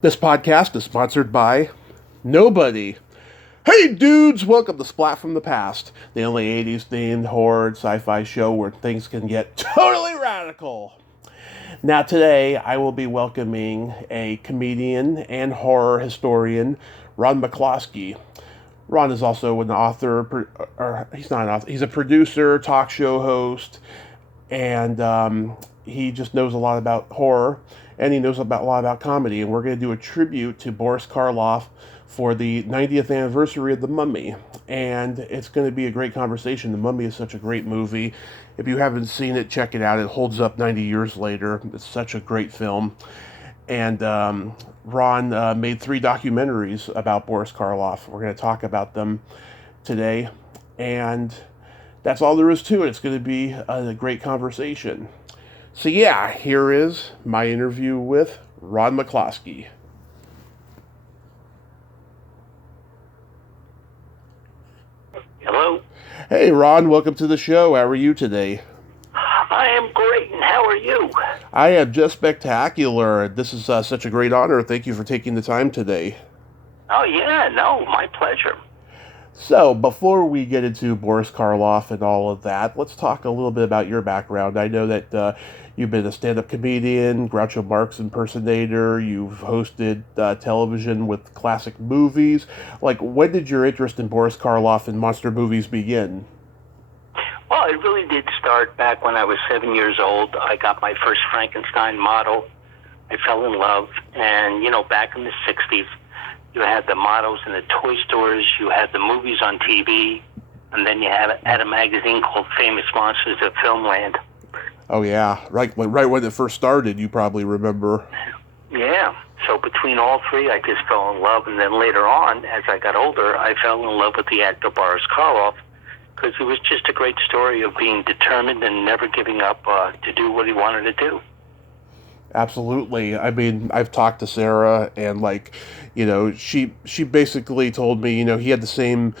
This podcast is sponsored by nobody. Hey dudes, welcome to Splat from the Past, the only 80s themed horror sci-fi show where things can get totally radical. Now today I will be welcoming a comedian and horror historian, Ron MacCloskey. Ron is also an author, or he's not an author, he's a producer, talk show host, and he just knows a lot about horror, and he knows a lot about comedy, and we're going to do a tribute to Boris Karloff for the 90th anniversary of The Mummy, and it's going to be a great conversation. The Mummy is such a great movie. If you haven't seen it, check it out. It holds up 90 years later. It's such a great film. And Ron made 3 documentaries about Boris Karloff. We're going to talk about them today, and that's all there is to it. It's going to be a great conversation. So yeah, here is my interview with Ron MacCloskey. Hello. Hey Ron, welcome to the show. How are you today? I am great, and how are you? I am just spectacular. This is such a great honor. Thank you for taking the time today. Oh, yeah, no, my pleasure. So, before we get into Boris Karloff and all of that, let's talk a little bit about your background. I know that you've been a stand-up comedian, Groucho Marx impersonator, you've hosted television with classic movies. Like, when did your interest in Boris Karloff and monster movies begin? Well, it really did start back when I was 7 years old. I got my first Frankenstein model. I fell in love, and, back in the 60s, you had the models in the toy stores, you had the movies on TV, and then you had a magazine called Famous Monsters of Filmland. Oh yeah, right when it first started, you probably remember. Yeah, so between all three, I just fell in love, and then later on, as I got older, I fell in love with the actor Boris Karloff, because it was just a great story of being determined and never giving up to do what he wanted to do. Absolutely. I mean, I've talked to Sarah, and she basically told me, he had the same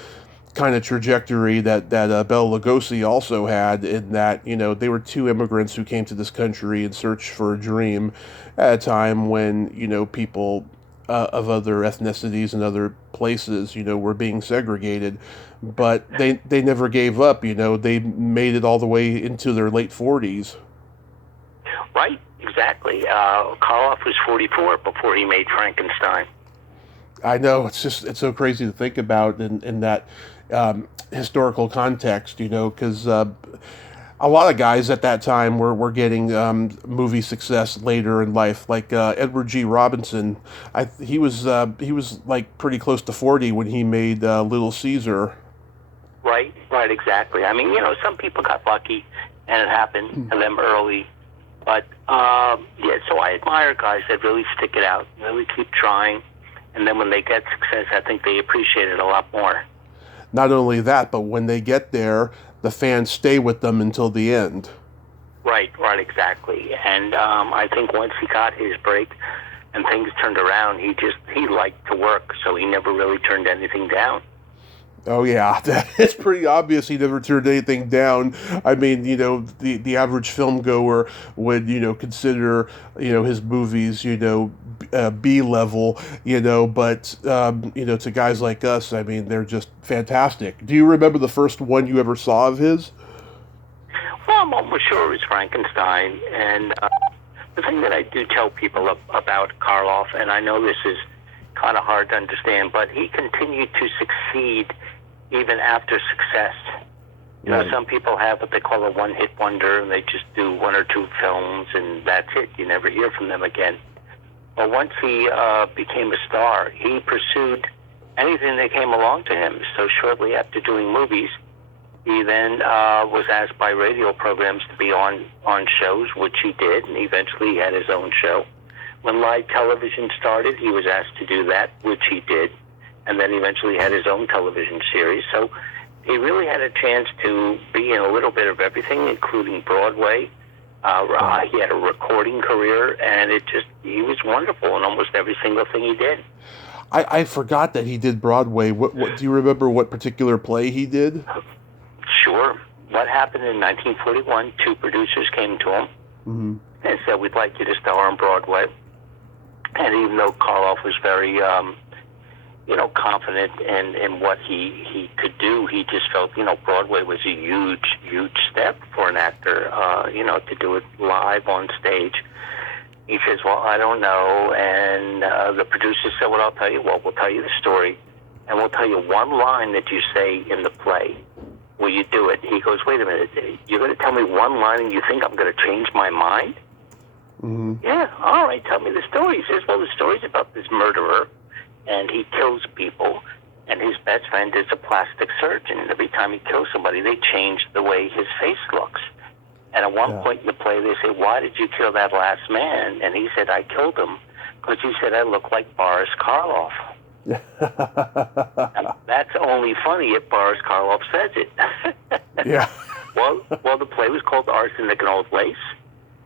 kind of trajectory that Bela Lugosi also had, in that, they were 2 immigrants who came to this country in search for a dream at a time when, people of other ethnicities and other places, were being segregated. But they never gave up, they made it all the way into their late 40s. Right. Exactly. Karloff was 44 before he made Frankenstein. I know, it's so crazy to think about in that historical context, because a lot of guys at that time were getting movie success later in life, like Edward G. Robinson. He was like pretty close to 40 when he made Little Caesar. Right, exactly. I mean, some people got lucky and it happened to them early. But, so I admire guys that really stick it out, really keep trying, and then when they get success, I think they appreciate it a lot more. Not only that, but when they get there, the fans stay with them until the end. Right, exactly. And I think once he got his break and things turned around, he liked to work, so he never really turned anything down. Oh yeah, it's pretty obvious he never turned anything down. I mean, the average film goer would, consider, his movies, B level, but, to guys like us, I mean, they're just fantastic. Do you remember the first one you ever saw of his? Well, I'm almost sure it was Frankenstein, and the thing that I do tell people about Karloff, and I know this is kind of hard to understand, but he continued to succeed even after success. Right. Some people have what they call a one-hit wonder, and they just do 1 or 2 films, and that's it. You never hear from them again. But once he became a star, he pursued anything that came along to him. So shortly after doing movies, he then was asked by radio programs to be on shows, which he did, and eventually he had his own show. When live television started, he was asked to do that, which he did, and then eventually had his own television series. So he really had a chance to be in a little bit of everything, including Broadway. He had a recording career, and he was wonderful in almost every single thing he did. I forgot that he did Broadway. What do you remember what particular play he did? Sure. What happened in 1941, 2 producers came to him and said, "We'd like you to star on Broadway." And even though Karloff was very, confident in what he could do, he just felt, Broadway was a huge step for an actor, to do it live on stage. He says, well, I don't know. And the producer said, well, I'll tell you what, we'll tell you the story. And we'll tell you one line that you say in the play. Will you do it? He goes, wait a minute, you're going to tell me one line and you think I'm going to change my mind? Mm-hmm. Yeah, all right, tell me the story. He says, well, the story's about this murderer, and he kills people, and his best friend is a plastic surgeon, and every time he kills somebody, they change the way his face looks. And at one point in the play, they say, why did you kill that last man? And he said, I killed him because he said I look like Boris Karloff. That's only funny if Boris Karloff says it. Yeah. Well, the play was called Arsenic and Old Lace.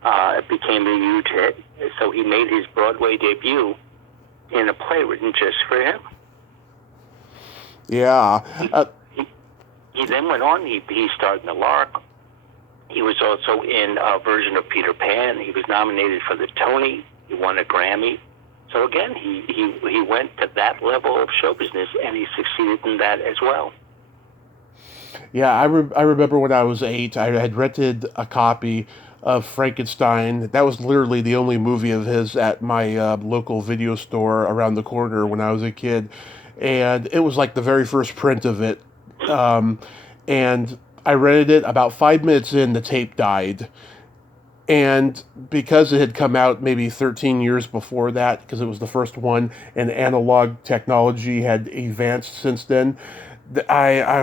It became a huge hit, so he made his Broadway debut in a play written just for him. Yeah. He then went on. He starred in The Lark. He was also in a version of Peter Pan. He was nominated for the Tony. He won a Grammy. So again, he went to that level of show business, and he succeeded in that as well. Yeah, I remember when I was 8, I had rented a copy of Frankenstein. That was literally the only movie of his at my local video store around the corner when I was a kid. And it was like the very first print of it. And I rented it. About 5 minutes in, the tape died. And because it had come out maybe 13 years before that, because it was the first one, and analog technology had advanced since then, I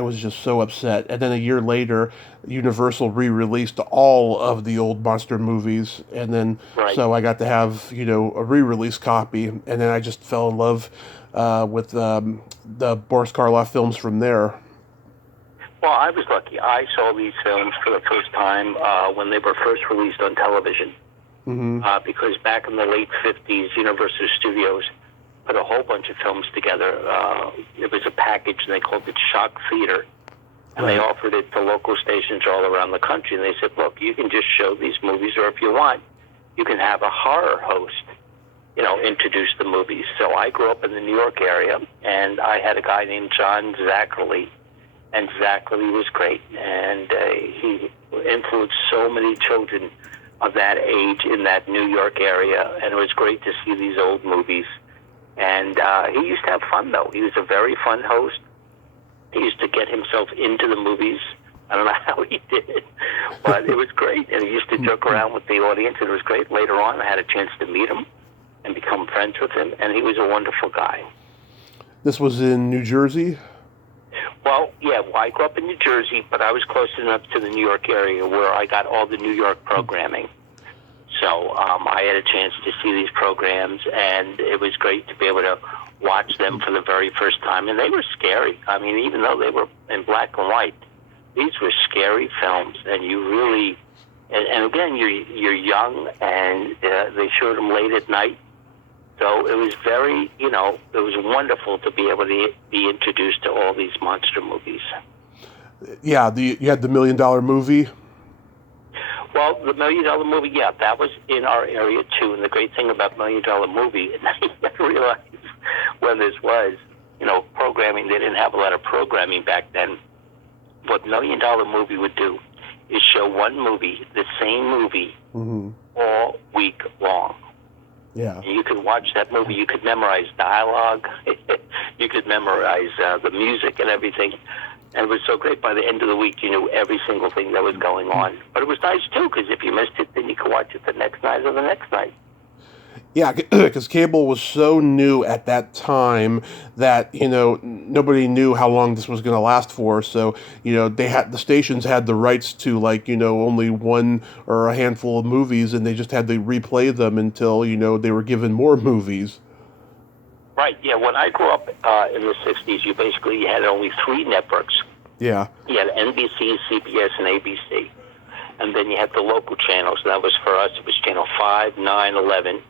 was just so upset. And then a year later, Universal re-released all of the old monster movies, and then so I got to have a re-release copy, and then I just fell in love with the Boris Karloff films from there. Well, I was lucky. I saw these films for the first time when they were first released on television. Mm-hmm. Because back in the late 50s, Universal Studios put a whole bunch of films together. It was a package, and they called it Shock Theater. And they offered it to local stations all around the country. And they said, look, you can just show these movies, or if you want, you can have a horror host, introduce the movies. So I grew up in the New York area, and I had a guy named John Zachary. And Zachary was great. And he influenced so many children of that age in that New York area. And it was great to see these old movies. And he used to have fun, though. He was a very fun host. He used to get himself into the movies. I don't know how he did it, but it was great. And he used to joke around with the audience, and it was great. Later on, I had a chance to meet him and become friends with him, and he was a wonderful guy. This was in New Jersey? Well, yeah, I grew up in New Jersey, but I was close enough to the New York area where I got all the New York programming. So I had a chance to see these programs, and it was great to be able to watch them for the very first time. And they were scary. I mean, even though they were in black and white, these were scary films. And you really, and again, you're young, and they showed them late at night. So it was very, it was wonderful to be able to be introduced to all these monster movies. Yeah, you had the $1 Million Movie. Well, the $1 Million Movie, yeah, that was in our area too. And the great thing about $1 Million Movie, and I realized when this was, programming, they didn't have a lot of programming back then. What $1 Million Movie would do is show one movie, the same movie, all week long. Yeah. You could watch that movie. You could memorize dialogue. You could memorize the music and everything. And it was so great. By the end of the week, you knew every single thing that was going on. But it was nice, too, because if you missed it, then you could watch it the next night or the next night. Yeah, because cable was so new at that time that, nobody knew how long this was going to last for. So, the stations had the rights to, only one or a handful of movies, and they just had to replay them until, they were given more movies. Right, yeah. When I grew up in the 60s, you had only 3 networks. Yeah. You had NBC, CBS, and ABC. And then you had the local channels. That was, for us, it was Channel 5, 9, 11.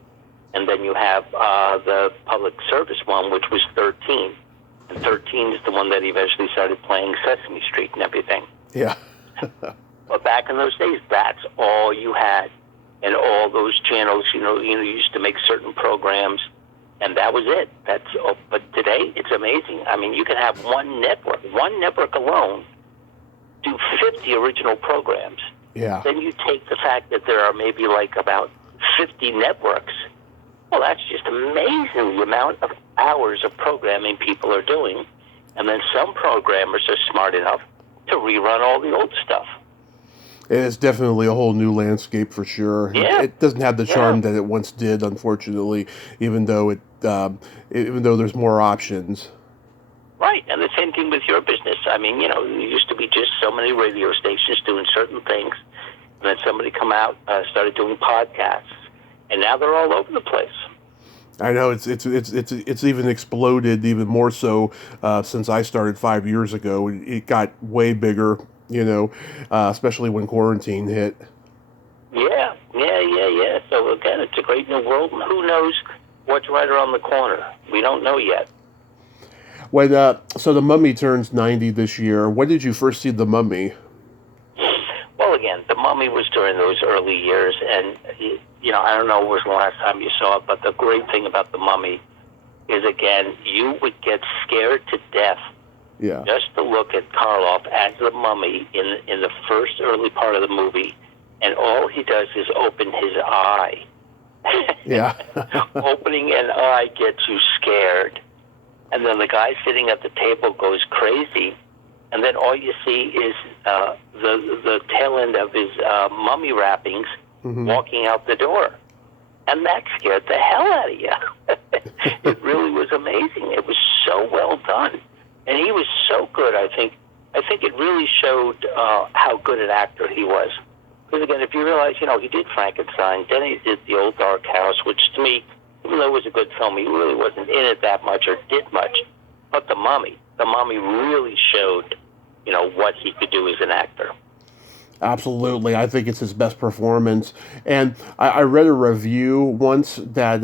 And then you have the public service one, which was 13. And 13 is the one that eventually started playing Sesame Street and everything. Yeah. But back in those days, that's all you had. and all those channels, used to make certain programs, and that was it. But today, it's amazing. I mean, you can have one network alone, do 50 original programs. Yeah. Then you take the fact that there are maybe like about 50 networks. Well, that's just amazing, the amount of hours of programming people are doing. And then some programmers are smart enough to rerun all the old stuff. It's definitely a whole new landscape for sure. Yeah. It doesn't have the charm that it once did, unfortunately, even though there's more options. Right, and the same thing with your business. I mean, there used to be just so many radio stations doing certain things, and then somebody come out, started doing podcasts, and now they're all over the place. I know it's even exploded even more so since I started 5 years ago. It got way bigger, especially when quarantine hit. Yeah. So again, it's a great new world, and who knows what's right around the corner? We don't know yet. When so the Mummy turns 90 this year. When did you first see the Mummy? Well, again, the Mummy was during those early years, and I don't know when was the last time you saw it, but the great thing about the Mummy is, again, you would get scared to death just to look at Karloff as the Mummy in the first early part of the movie, and all he does is open his eye. Yeah. Opening an eye gets you scared. And then the guy sitting at the table goes crazy, and then all you see is the tail end of his mummy wrappings walking out the door. And that scared the hell out of you. It really was amazing. It was so well done. And he was so good, I think. I think it really showed how good an actor he was. Because, again, if you realize, he did Frankenstein, then he did The Old Dark House, which to me, even though it was a good film, he really wasn't in it that much or did much. But the Mummy really showed, what he could do as an actor. Absolutely. I think it's his best performance. And I read a review once that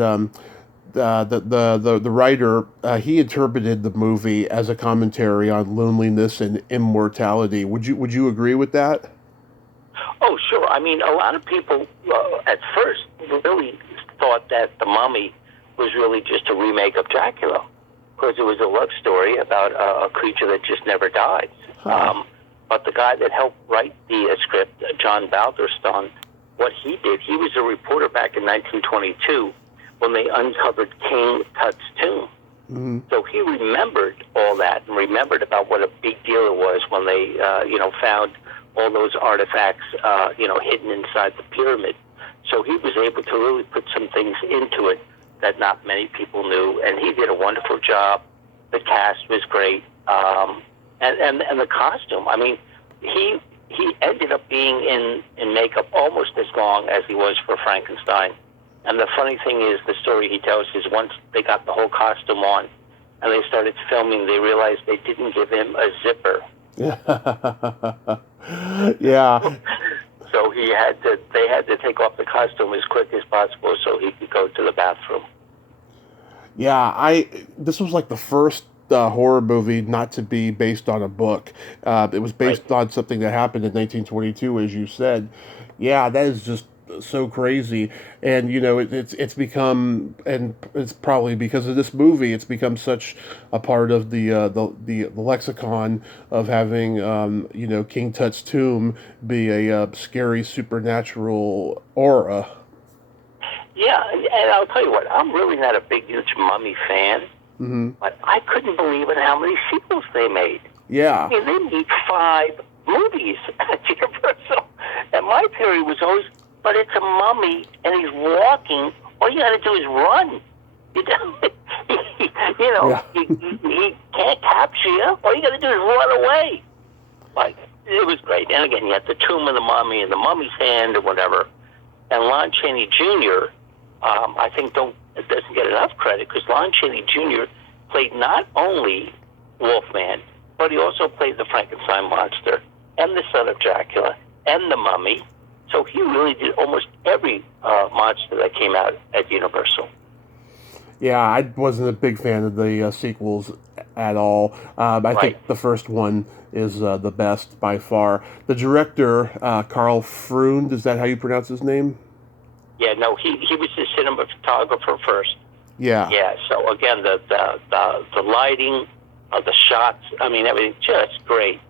the writer, he interpreted the movie as a commentary on loneliness and immortality. Would you agree with that? Oh, sure. I mean, a lot of people at first really thought that The Mummy was really just a remake of Dracula, because it was a love story about a creature that just never died. But the guy that helped write the script, John Balderston, what he did, he was a reporter back in 1922 when they uncovered King Tut's tomb. Mm-hmm. So he remembered all that and remembered about what a big deal it was when they, found all those artifacts, hidden inside the pyramid. So he was able to really put some things into it that not many people knew, and he did a wonderful job. The cast was great, and the costume. I mean, he ended up being in makeup almost as long as he was for Frankenstein. And the funny thing is, the story he tells is once they got the whole costume on and they started filming, they realized they didn't give him a zipper. Yeah. So they had to take off the costume as quick as possible so he could go to the bathroom. Yeah, this was like the first horror movie not to be based on a book. It was based on something that happened in 1922, as you said. Yeah, that is just so crazy. And it's become, and it's probably because of this movie, it's become such a part of the lexicon of having King Tut's tomb be a scary supernatural aura. Yeah, and I'll tell you what, I'm really not a big, huge Mummy fan, but I couldn't believe in how many sequels they made. Yeah. I mean, they made 5 movies at Universal, and my theory was always, but it's a mummy, and he's walking. All you got to do is run. He can't capture you. All you got to do is run away. Like, it was great. And again, you had the tomb of the mummy and the mummy's hand or whatever. And Lon Chaney Jr., I think doesn't get enough credit, because Lon Chaney Jr. played not only Wolfman, but he also played the Frankenstein monster and the son of Dracula and the mummy. So he really did almost every monster that came out at Universal. Yeah, I wasn't a big fan of the sequels at all. I think the first one is the best by far. The director, Karl Freund, is that how you pronounce his name? Yeah, no, he was the cinematographer first. Yeah. Yeah, so again, the lighting, the shots, I mean, everything, just great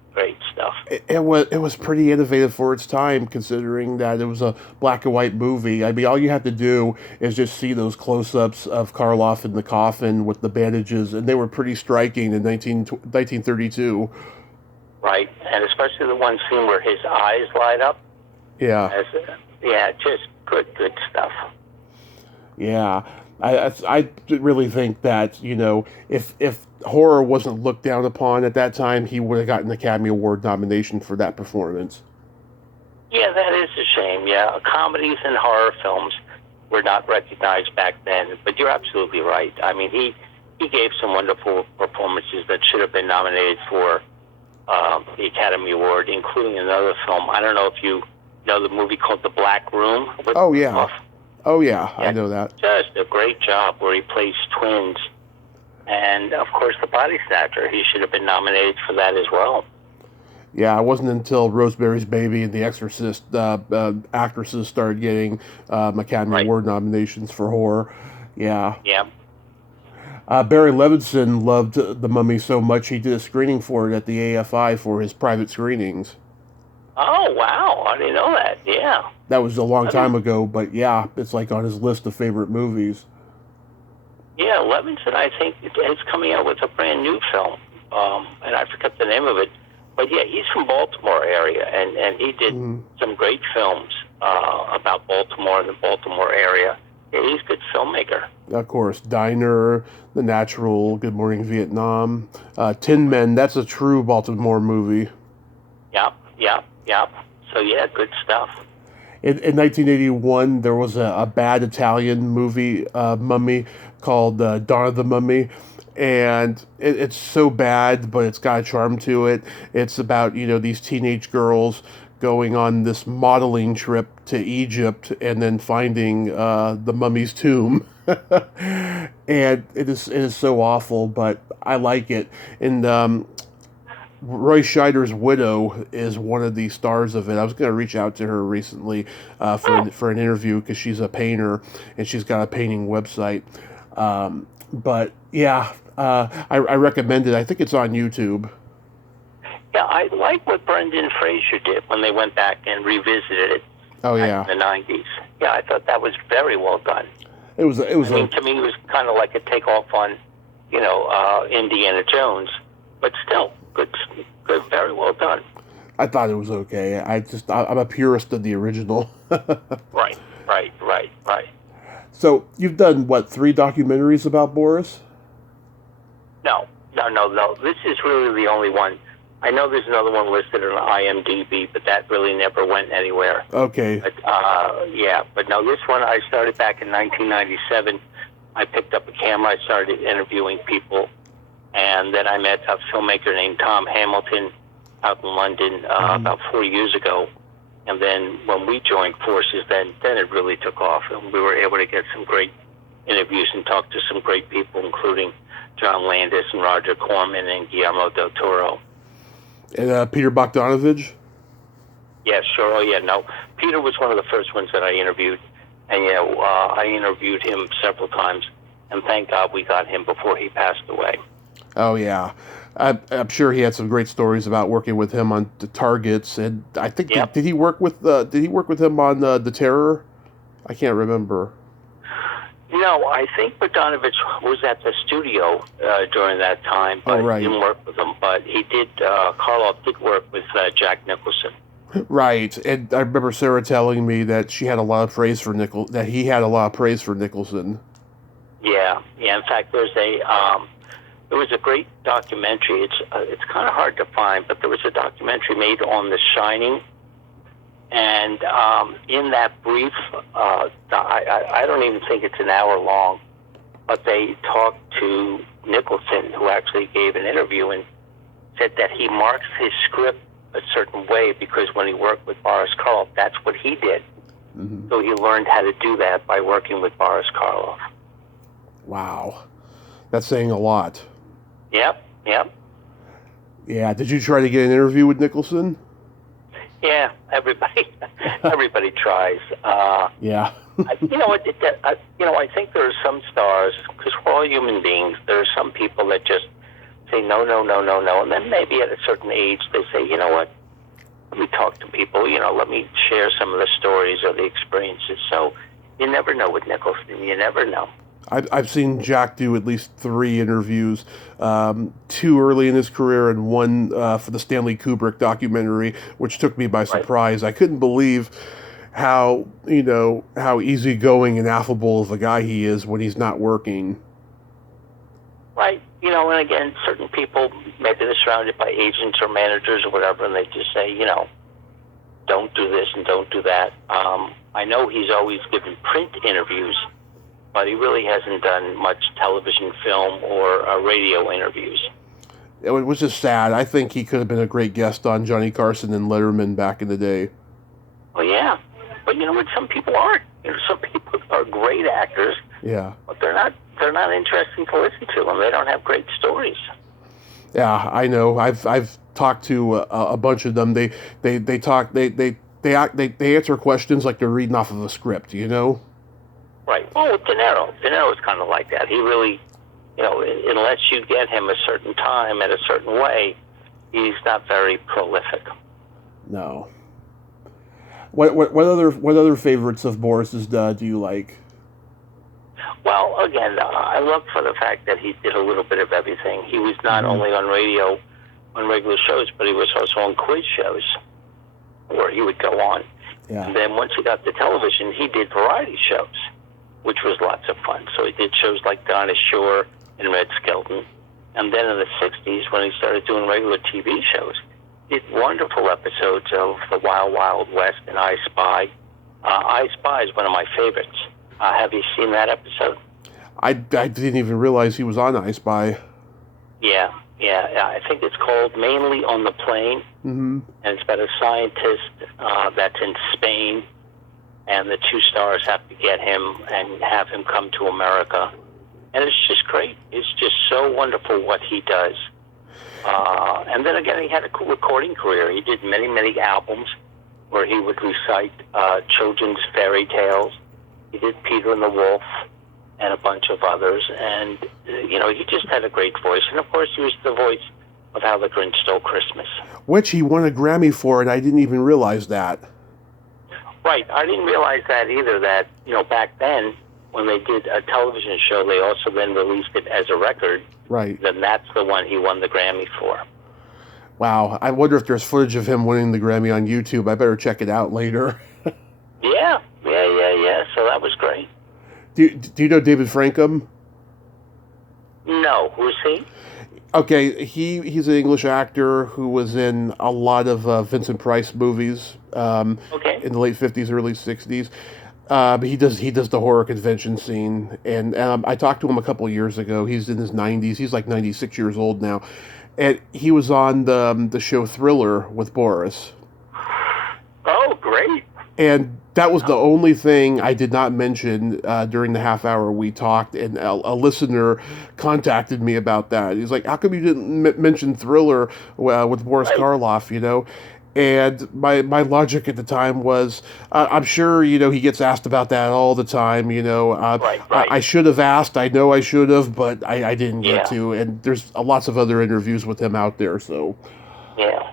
stuff. It was pretty innovative for its time, considering that it was a black and white movie. I mean, all you have to do is just see those close-ups of Karloff in the coffin with the bandages, and they were pretty striking in 1932. Right, and especially the one scene where his eyes light up. Yeah. Yeah, just good stuff. Yeah. I really think that, if horror wasn't looked down upon at that time, he would have gotten an Academy Award nomination for that performance. Yeah, that is a shame. Yeah, comedies and horror films were not recognized back then, but you're absolutely right. I mean, he gave some wonderful performances that should have been nominated for the Academy Award, including another film. I don't know if you know the movie called The Black Room. Oh, yeah. Karloff. Oh, yeah, I know that. Just a great job where he plays twins. And, of course, The Body Snatcher. He should have been nominated for that as well. Yeah, it wasn't until Rosemary's Baby and The Exorcist actresses started getting Academy Award nominations for horror. Yeah. Yeah. Barry Levinson loved The Mummy so much he did a screening for it at the AFI for his private screenings. Oh, wow. I didn't know that. Yeah. That was a long time ago, but yeah, it's like on his list of favorite movies. Yeah, Levinson, I think, is coming out with a brand new film, and I forget the name of it. But yeah, he's from Baltimore area, and he did some great films about Baltimore and the Baltimore area. Yeah, he's a good filmmaker. Of course, Diner, The Natural, Good Morning Vietnam, Tin Men, that's a true Baltimore movie. Yep. So yeah, good stuff. In 1981, there was a bad Italian movie, Mummy, called Dawn of the Mummy. And it's so bad, but it's got a charm to it. It's about, these teenage girls going on this modeling trip to Egypt and then finding the mummy's tomb. And it is so awful, but I like it. And Roy Scheider's widow is one of the stars of it. I was going to reach out to her recently for an interview because she's a painter and she's got a painting website. But yeah, I recommend it. I think it's on YouTube. Yeah, I like what Brendan Fraser did when they went back and revisited it. Oh yeah, in the 90s. Yeah, I thought that was very well done. It was. To me, it was kind of like a takeoff on, Indiana Jones, but still good, very well done. I thought it was okay. I'm a purist of the original. Right. So you've done what, 3 documentaries about Boris? No. This is really the only one. I know there's another one listed on IMDB, but that really never went anywhere. Okay. But no, this one I started back in 1997. I picked up a camera, I started interviewing people, and then I met a filmmaker named Tom Hamilton out in London about 4 years ago. And then when we joined forces, then it really took off, and we were able to get some great interviews and talk to some great people, including John Landis and Roger Corman and Guillermo del Toro. And Peter Bogdanovich? Yeah, sure. Oh, yeah, no. Peter was one of the first ones that I interviewed. And, I interviewed him several times. And thank God we got him before he passed away. Oh, yeah. I'm sure he had some great stories about working with him on the Targets. And I think, did he work with him on The Terror? I can't remember. No, I think Bogdanovich was at the studio during that time, but he didn't work with him. But he did. Karloff did work with Jack Nicholson. Right, and I remember Sarah telling me that she had a lot of praise for that he had a lot of praise for Nicholson. Yeah. In fact, there was a great documentary. It's kind of hard to find, but there was a documentary made on The Shining. And in that brief, I don't even think it's an hour long, but they talked to Nicholson, who actually gave an interview and said that he marks his script a certain way because when he worked with Boris Karloff, that's what he did. Mm-hmm. So he learned how to do that by working with Boris Karloff. Wow. That's saying a lot. Yep. Yeah, did you try to get an interview with Nicholson? Yeah, everybody tries. Yeah. I think there are some stars, because we're all human beings. There are some people that just say no, no, no, no, no, and then maybe at a certain age they say, you know what? Let me talk to people. Let me share some of the stories or the experiences. So you never know with Nicholson. You never know. I've seen Jack do at least 3 interviews, 2 early in his career and 1 for the Stanley Kubrick documentary, which took me by surprise. Right. I couldn't believe how easygoing and affable of a guy he is when he's not working. Right. And again, certain people, maybe they're surrounded by agents or managers or whatever, and they just say, don't do this and don't do that. I know he's always given print interviews, but he really hasn't done much television, film, or radio interviews. It was just sad. I think he could have been a great guest on Johnny Carson and Letterman back in the day. Well, yeah. But you know what? Some people aren't. Some people are great actors. Yeah. But they're not interesting to listen to them. They don't have great stories. Yeah, I know. I've talked to a bunch of them. They answer questions like they're reading off of a script, Right. Oh, De Niro is kind of like that. He really, unless you get him a certain time at a certain way, he's not very prolific. No. What other favorites of Boris's do you like? Well, again, I love for the fact that he did a little bit of everything. He was not only on radio, on regular shows, but he was also on quiz shows where he would go on. Yeah. And then once he got to television, he did variety shows, which was lots of fun. So he did shows like Dinah Shore and Red Skelton. And then in the 60s, when he started doing regular TV shows, he did wonderful episodes of The Wild Wild West and I Spy. I Spy is one of my favorites. Have you seen that episode? I didn't even realize he was on I Spy. Yeah. I think it's called Mainly on the Plane. Mm-hmm. And it's about a scientist that's in Spain, and the 2 stars have to get him and have him come to America. And it's just great. It's just so wonderful what he does. And then again, he had a cool recording career. He did many, many albums where he would recite children's fairy tales. He did Peter and the Wolf and a bunch of others. And, he just had a great voice. And, of course, he was the voice of How the Grinch Stole Christmas. Which he won a Grammy for, and I didn't even realize that. Right. I didn't realize that either, that, back then, when they did a television show, they also then released it as a record. Right. Then that's the one he won the Grammy for. Wow. I wonder if there's footage of him winning the Grammy on YouTube. I better check it out later. Yeah. So that was great. Do you know David Frankham? No. Who's he? Okay, he's an English actor who was in a lot of Vincent Price movies in the late 50s, early 60s. He does the horror convention scene, and I talked to him a couple of years ago. He's in his 90s. He's like 96 years old now, and he was on the show Thriller with Boris. Oh, great! And that was the only thing I did not mention during the half hour we talked, and a listener contacted me about that. He's like, how come you didn't mention Thriller with Boris Karloff, And my logic at the time was, I'm sure, he gets asked about that all the time, Right. I should have asked, I know I should have, but I didn't get to, and there's lots of other interviews with him out there, so. Yeah.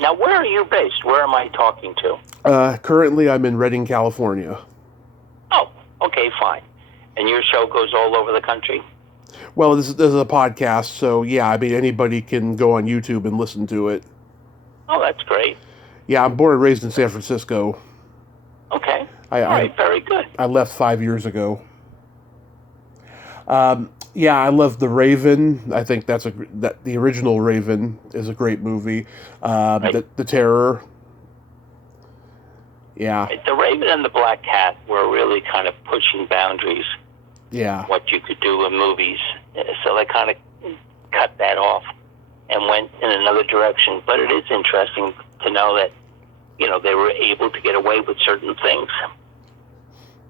Now, where are you based? Where am I talking to? Currently, I'm in Redding, California. Oh, okay, fine. And your show goes all over the country? Well, this is a podcast, so yeah, anybody can go on YouTube and listen to it. Oh, that's great. Yeah, I'm born and raised in San Francisco. Okay. All right, very good. I left 5 years ago. Yeah, I love The Raven. I think that the original Raven is a great movie. The Terror. Yeah. The Raven and the Black Cat were really kind of pushing boundaries. Yeah. What you could do in movies. So they kind of cut that off and went in another direction. But it is interesting to know that, they were able to get away with certain things.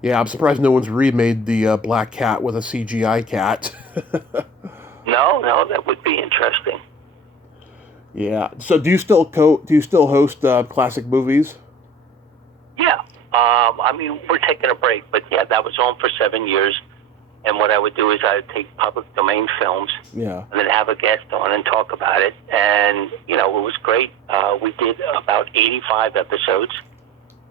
Yeah, I'm surprised no one's remade the Black Cat with a CGI cat. No, that would be interesting. Yeah. So do you still host classic movies? Yeah. I mean, we're taking a break, but yeah, that was on for 7 years. And what I would do is I would take public domain films Yeah. and then have a guest on and talk about it. And, you know, it was great. We did about 85 episodes.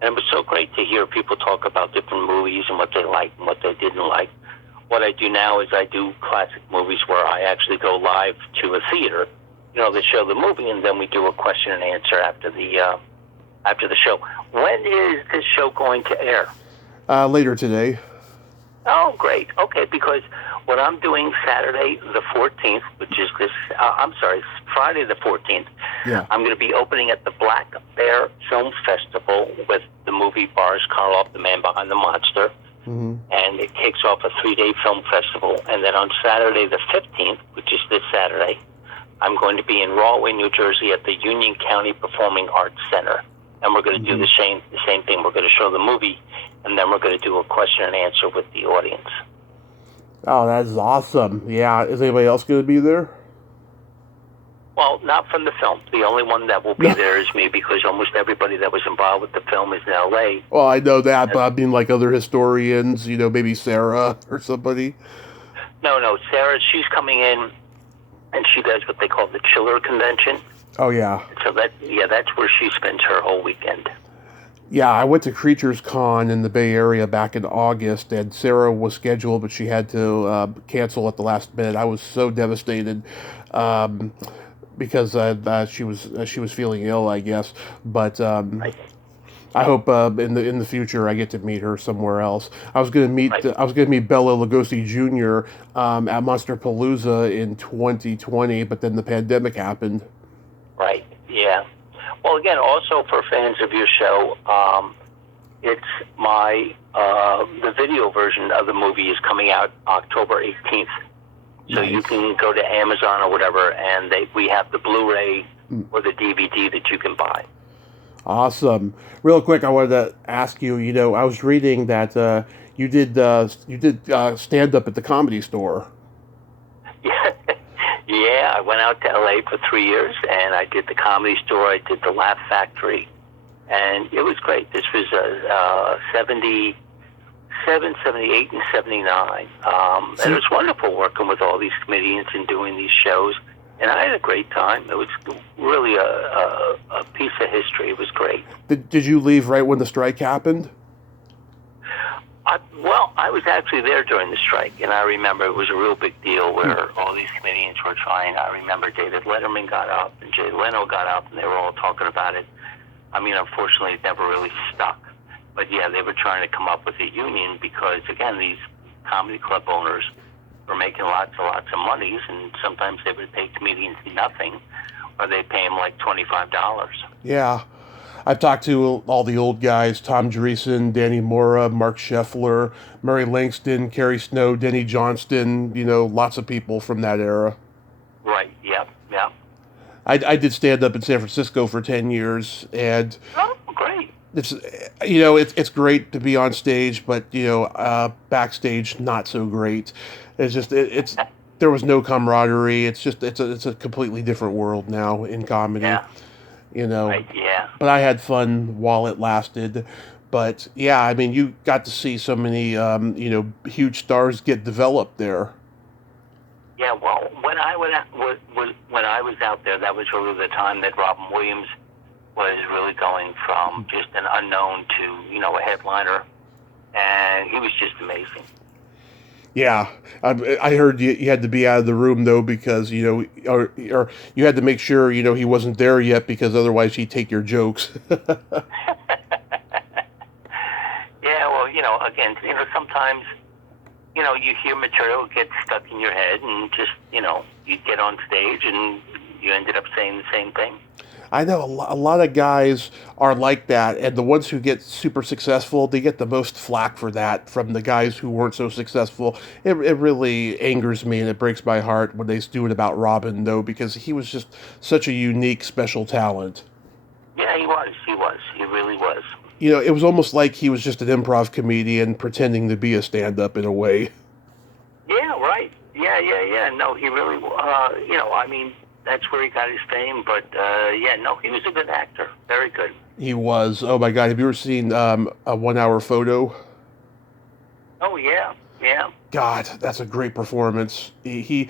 And it was so great to hear people talk about different movies and what they liked and what they didn't like. What I do now is I do classic movies where I actually go live to a theater, you know, to show the movie, and then we do a question and answer after the show. When is this show going to air? Later today. Oh, great. Okay, because what I'm doing Saturday the 14th, which is Friday the 14th, Yeah. I'm going to be opening at the Black Bear Film Festival with the movie Boris Karloff, The Man Behind the Monster. Mm-hmm. And it kicks off a 3-day film festival. And then on Saturday the 15th, which is this Saturday, I'm going to be in Rahway, New Jersey at the Union County Performing Arts Center. And we're going to do the same thing. We're going to show the movie, and then we're going to do a question and answer with the audience. Oh, that's awesome. Yeah. Is anybody else going to be there? Well, not from the film. The only one that will be there is me, because almost everybody that was involved with the film is in L.A. Well, I know that, but I mean, like other historians, you know, maybe Sarah or somebody. No, Sarah, she's coming in, and she does what they call the Chiller Convention. Oh, yeah. So that's where she spends her whole weekend. Yeah, I went to Creatures Con in the Bay Area back in August, and Sarah was scheduled, but she had to cancel at the last minute. I was so devastated because she was feeling ill, I guess. But Right. I hope in the future I get to meet her somewhere else. I was going to meet Bela Lugosi Jr. At Monsterpalooza in 2020, but then the pandemic happened. Right, yeah. Well, again, also for fans of your show, it's the video version of the movie is coming out October 18th. So Nice. you can go to Amazon or whatever, and we have the Blu-ray or the DVD that you can buy. Awesome. Real quick, I wanted to ask you. You know, I was reading that you did stand up at the Comedy Store. Yeah. Yeah, I went out to LA for 3 years, and I did the Comedy Store. I did the Laugh Factory, and it was great. This was 77, 78, and 79. And it was wonderful working with all these comedians and doing these shows. And I had a great time. It was really a piece of history. It was great. Did you leave right when the strike happened? I was actually there during the strike, and I remember it was a real big deal where all these comedians were trying. I remember David Letterman got up, and Jay Leno got up, and they were all talking about it. I mean, unfortunately, it never really stuck. But yeah, they were trying to come up with a union because, again, these comedy club owners were making lots and lots of monies, and sometimes they would pay comedians nothing, or they pay them like $25. Yeah. I've talked to all the old guys, Tom Dreesen, Danny Mora, Mark Scheffler, Murray Langston, Kerry Snow, Denny Johnston, you know, lots of people from that era. Right, yeah. I did stand up in San Francisco for 10 years, and Oh, great. it's, you know, it's great to be on stage, but, you know, backstage, not so great. It's just, there was no camaraderie. It's a completely different world now in comedy. Yeah. You know, Right, yeah. but I had fun while it lasted. But yeah, I mean, you got to see so many, you know, huge stars get developed there. Yeah, well, when I was out there, that was really the time that Robin Williams was really going from just an unknown to, you know, a headliner, and he was just amazing. Yeah, I heard you had to be out of the room though because you know, or you had to make sure you know he wasn't there yet because otherwise he'd take your jokes. Yeah, well, you know, again, you know, sometimes, you know, you hear material get stuck in your head, and just, you know, you get on stage and you ended up saying the same thing. I know a lot of guys are like that, and the ones who get super successful, they get the most flack for that from the guys who weren't so successful. It really angers me, and it breaks my heart when they do it about Robin, though, because he was just such a unique, special talent. Yeah, he was. He really was. You know, it was almost like he was just an improv comedian pretending to be a stand-up in a way. Yeah, right. Yeah. No, he really, you know, I mean, that's where he got his fame. But yeah, no, he was a good actor, very good. He was. Oh my God! Have you ever seen a 1 hour photo? Oh yeah, yeah. God, that's a great performance. He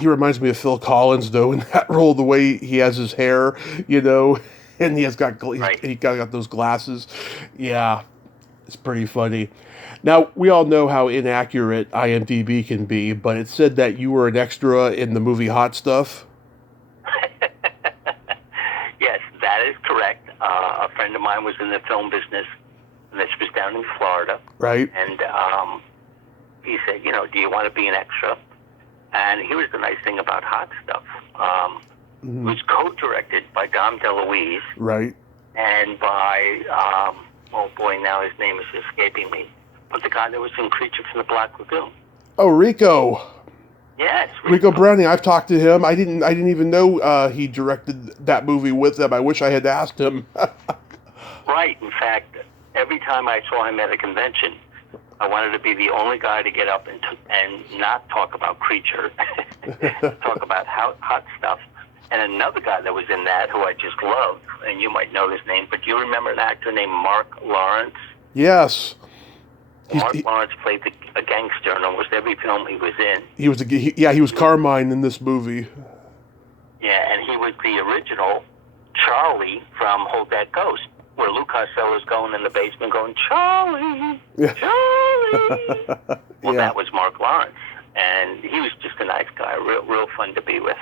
reminds me of Phil Collins though in that role. The way he has his hair, you know, and Right. he got those glasses. Yeah, it's pretty funny. Now we all know how inaccurate IMDb can be, but it said that you were an extra in the movie Hot Stuff. Yes, that is correct. A friend of mine was in the film business, and this was down in Florida. Right. And he said, do you want to be an extra? And here's the nice thing about Hot Stuff. It was co-directed by Dom DeLuise. Right. And by, oh boy, now his name is escaping me. But the guy that was in Creature from the Black Lagoon. Oh, Rico. Yes, Rico Browning. I've talked to him. I didn't even know he directed that movie with them. I wish I had asked him. Right. In fact, every time I saw him at a convention, I wanted to be the only guy to get up and not talk about Creature, talk about Hot Stuff. And another guy that was in that who I just loved, and you might know his name, but do you remember an actor named Mark Lawrence? Yes. Mark Lawrence played a gangster in almost every film he was in. He was Carmine in this movie. Yeah, and he was the original Charlie from Hold That Ghost, where Lou Costello's going in the basement going, Charlie, Charlie. Well, Yeah. that was Mark Lawrence, and he was just a nice guy, real fun to be with.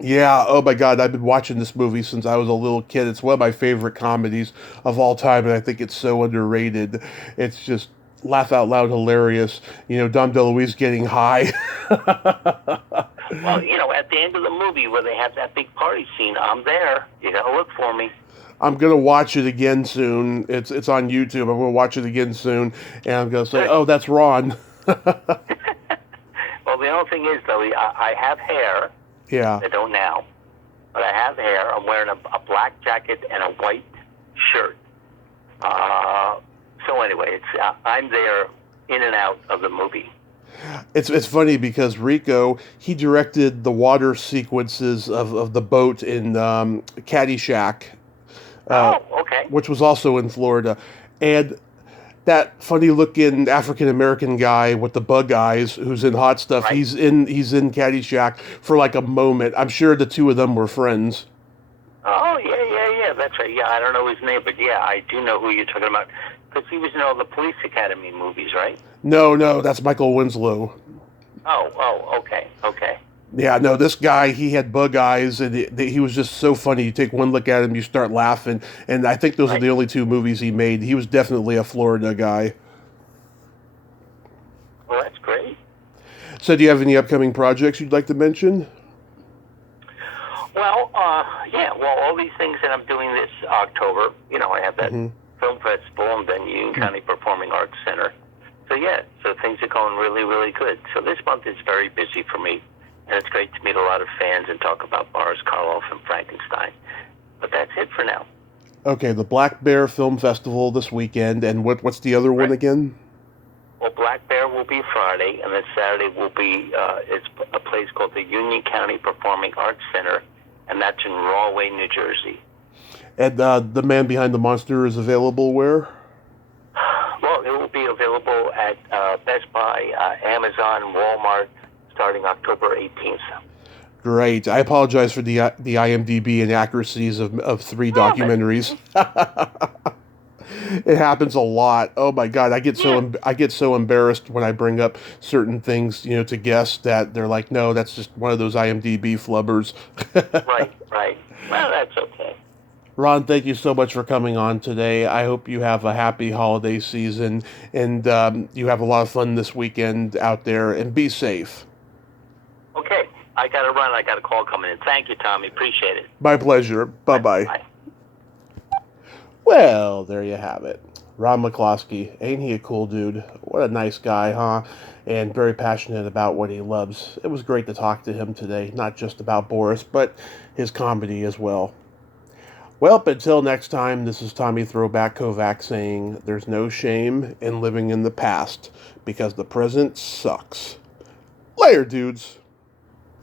Yeah, oh my God, I've been watching this movie since I was a little kid. It's one of my favorite comedies of all time, and I think it's so underrated. It's just laugh out loud hilarious. Dom DeLuise getting high. Well, at the end of the movie where they have that big party scene, I'm there. You gotta look for me. I'm gonna watch it again soon. It's on YouTube. I'm gonna watch it again soon, and I'm gonna say, "Oh, that's Ron." Well, the only thing is, though, I have hair. Yeah. I don't now, but I have hair. I'm wearing a black jacket and a white shirt. So anyway, I'm there in and out of the movie. It's funny because Rico, he directed the water sequences of the boat in Caddyshack. Okay. Which was also in Florida. And that funny-looking African-American guy with the bug eyes who's in Hot Stuff, Right. he's in Caddyshack for like a moment. I'm sure the two of them were friends. Oh, yeah, that's right. Yeah, I don't know his name, but yeah, I do know who you're talking about. Because he was in all the Police Academy movies, right? No, that's Michael Winslow. Oh, okay. Yeah, no, this guy, he had bug eyes, and he was just so funny. You take one look at him, you start laughing, and I think those are the only two movies he made. He was definitely a Florida guy. Well, that's great. So do you have any upcoming projects you'd like to mention? Well, yeah, all these things that I'm doing this October, I have that film festival and then Union County Performing Arts Center. So, yeah, things are going really, really good. So this month is very busy for me. And it's great to meet a lot of fans and talk about Boris Karloff and Frankenstein. But that's it for now. Okay, the Black Bear Film Festival this weekend, and what's the other one again? Well, Black Bear will be Friday, and then Saturday will be it's a place called the Union County Performing Arts Center, and that's in Rahway, New Jersey. And The Man Behind the Monster is available where? Well, it will be available at Best Buy, Amazon, Walmart, starting October 18th. Great. I apologize for the IMDb inaccuracies of 3 documentaries. It happens a lot. Oh my God, I get so embarrassed when I bring up certain things, to guests that they're like, no, that's just one of those IMDb flubbers. Right. Well, that's okay. Ron, thank you so much for coming on today. I hope you have a happy holiday season and you have a lot of fun this weekend out there, and be safe. Okay, I got to run. I got a call coming in. Thank you, Tommy. Appreciate it. My pleasure. Bye-bye. Bye. Well, there you have it. Ron MacCloskey. Ain't he a cool dude? What a nice guy, huh? And very passionate about what he loves. It was great to talk to him today, not just about Boris, but his comedy as well. Well, until next time, this is Tommy Throwback Kovac saying there's no shame in living in the past because the present sucks. Later, dudes.